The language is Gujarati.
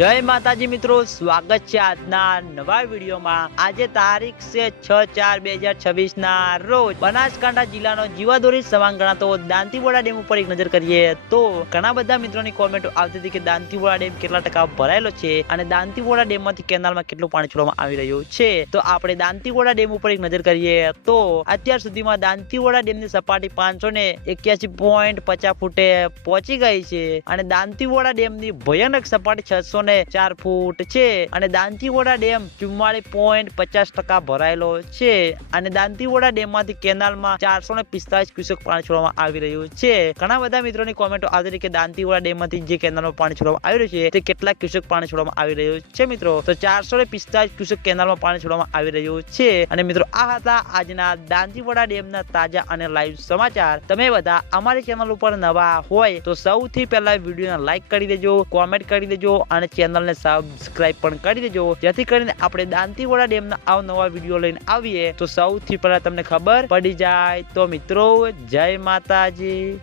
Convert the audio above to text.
જય માતાજી મિત્રો, સ્વાગત છે આજના નવા વિડીયોમાં। આજે તારીખ છે 6/4/2026 ના રોજ બનાસકાંઠા જિલ્લાનો જીવાદોરી સવાંગ ગણાતો દાંતીવાડા ડેમ ઉપર એક નજર કરીએ તો ઘણા બધા મિત્રોની કોમેન્ટો આવતી હતી કે દાંતીવાડા ડેમ કેટલા ટકા ભરાયેલો છે અને દાંતીવાડા ડેમમાંથી કેનાલમાં કેટલું પાણી છોડવામાં આવી રહ્યું છે। તો આપણે દાંતીવાડા ડેમ ઉપર એક નજર કરીએ તો અત્યાર સુધીમાં દાંતીવાડા ડેમની સપાટી 581.50 ફૂટે પહોંચી ગઈ છે અને દાંતીવાડા ડેમની ભયાનક સપાટી 604 ફૂટ છે અને દાંતીવાડા ડેમ 44.50% ભરાયેલો છે અને દાંતીવાડા ડેમમાંથી કેનાલમાં 445 ક્યુસેક પાણી છોડવામાં આવી રહ્યું છે। ઘણા બધા મિત્રોની કોમેન્ટો આવતી હતી કે દાંતીવાડા ડેમમાંથી જે કેનાલમાં પાણી છોડવામાં આવી રહ્યું છે તે કેટલા ક્યુસેક પાણી છોડવામાં આવી રહ્યું છે મિત્રો। તો 445 ક્યુસેક કેનાલમાં પાણી છોડવામાં આવી રહ્યું છે અને મિત્રો આ હતા આજના દાંતીવાડા ડેમના તાજા અને લાઈવ સમાચાર। તમે બધા અમારી ચેનલ ઉપર નવા હોય તો સૌથી પહેલા વિડીયોને લાઈક કરી દેજો, કોમેન્ટ કરી દેજો અને ચેનલને સબસ્ક્રાઇબ પણ કરી દેજો, જેથી કરીને આપણે દાંતીવાડા ડેમના અવનવા વિડીયો લઈને આવીએ તો સૌથી પહેલા તમને ખબર પડી જાય। તો મિત્રો જય માતાજી।